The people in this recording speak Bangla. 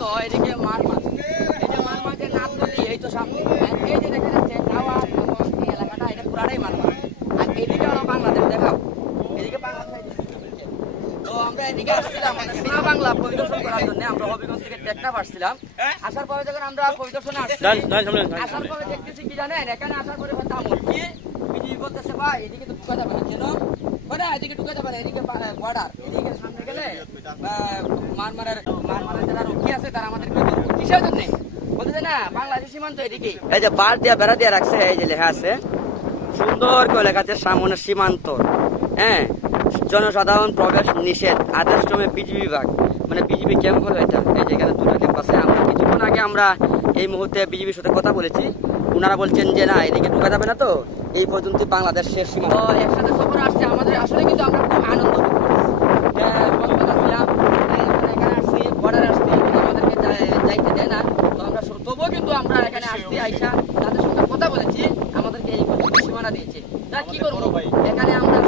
সীমান্ত, এদিকে মারমাছ, এই যে মারমাছের নাম নদী, এই তো সামনে, এই যে দেখা যাচ্ছে টাওয়ার এবং এই এলাকাটা, এটা পুরাটাই মারমাছ। আর এদিকে হলো বাংলাদেশ, দেখাও এদিকে বাংলাদেশ। তো আমরা এদিকে আসছিলাম আমাদের সোনা বাংলা পরিদর্শন করার জন্য। আমরা হবিগঞ্জ থেকে টেকনাফ আসছিলাম। আসার পরে যখন আমরা পরিদর্শনে আসছি, আসার পরে দেখতেছি কি জানেন, এখানে আসার পরে তামুল কি বিজিবি বলতেছে, ভাই এদিকে তো ঢুকা যাবে না। কেন? না, এদিকে ঢুকা যাবে না, এদিকে বর্ডার, এদিকে সামনে গেলে মারমারের যারা রক্ষী আছে তারা আমাদেরকে কিসের জন্য বলতেছে না, বাংলাদেশ সীমান্ত এদিকে। এই যে বার দিয়া বেড়া দিয়ে রাখছে, এই যে লেখা আছে সুন্দর করে লেখা আছে সামনে সীমান্ত, হ্যাঁ, জনসাধারণ প্রবেশ নিষেধ, 28 বিজিবি বিভাগ, মানে বিজিবি ক্যাম্প হলো এটা। এই যে এখানে দুটো ক্যাম্প আছে। আমরা কিছুক্ষণ আগে আমরা এই মুহূর্তে বিজিবির সাথে কথা বলেছি, ওনারা বলছেন যে না, এদিকে ঢোকা যাবে না, তো এই পর্যন্ত বাংলাদেশ শেষ সীমান্ত। একসাথে সফর আসছে আমাদের, আসলে কিন্তু আমরা খুব আনন্দ ভোগ করেছি। এখানে আসছি, বর্ডারে আসছি, আমাদেরকে যাইতে দেয় না, তো আমরা তবুও কিন্তু আমরা এখানে আসছি, আইসা তাদের সঙ্গে কথা বলেছি, আমাদেরকে এই সীমানা দিয়েছে। তা কি করবো, এখানে আমরা